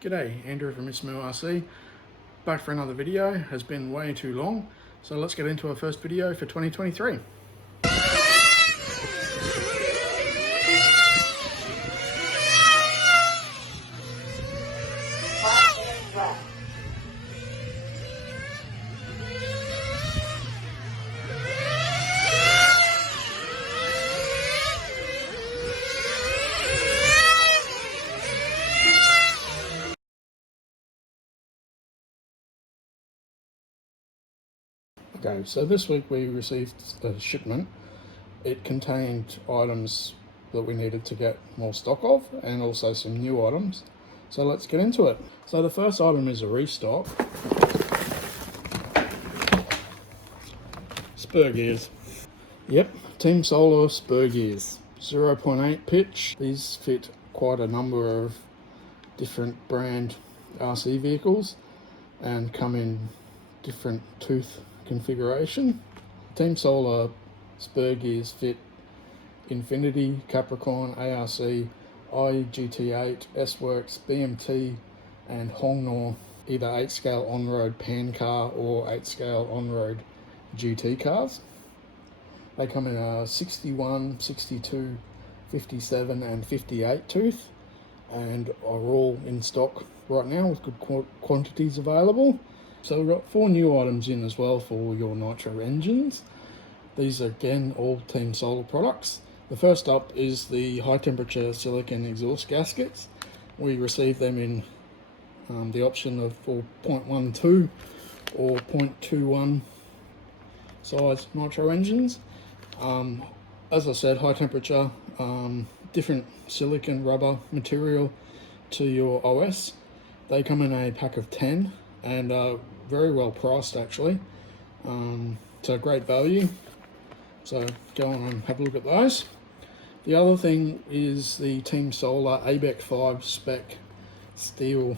G'day, Andrew from MissMooRC. Back for another video. Has been way too long, so let's get into our first video for 2023. Okay, so this week we received a shipment. It contained items that we needed to get more stock of and also some new items. So let's get into it. So the first item is a restock. Spur gears. Yep, Team Solar spur gears. 0.8 pitch. These fit quite a number of different brand RC vehicles and come in different tooth configuration. Team Solar spur gears fit Infinity, Capricorn, ARC, IGT8, S-Works, BMT and Hongnor, either 8 scale on-road pan car or 8 scale on-road GT cars. They come in a 61, 62, 57 and 58 tooth and are all in stock right now with good quantities available. So we've got 4 new items in as well for your nitro engines. These are again all Team Solar products. The first up is the high temperature silicon exhaust gaskets. We received them in the option of for 0.12 or 0.21 size nitro engines. As I said, high temperature, different silicon rubber material to your OS. They come in a pack of 10 and very well priced actually, so great value. So go on and have a look at those. The other thing is the Team Solar ABEC-5 spec steel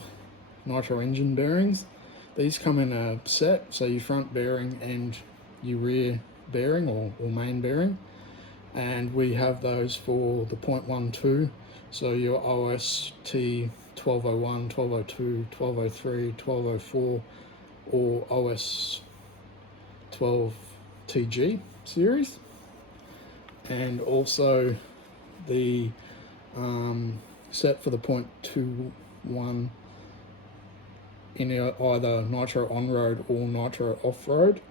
nitro engine bearings. These come in a set, so your front bearing and your rear bearing or main bearing, and we have those for the 0.12, so your OST 1201, 1202, 1203, 1204 or OS 12 TG series, and also the set for the 0.21 in either nitro on-road or nitro off-road,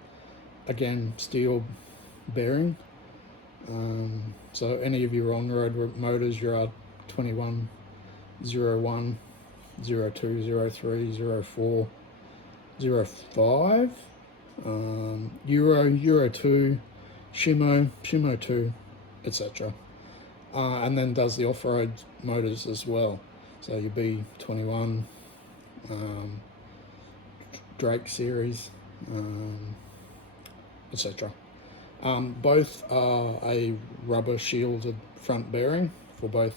again steel bearing. So any of your on-road motors, your 21, 01, 02, 03, 04, 05, Euro 2, Shimo 2, etc. And then does the off-road motors as well. So your B21, Drake series, etc. Both are a rubber shielded front bearing for both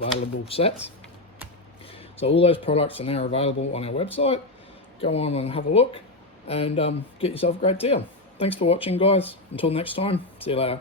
available sets. So all those products are now available on our website. Go on and have a look and get yourself a great deal. Thanks for watching, guys. Until next time, see you later.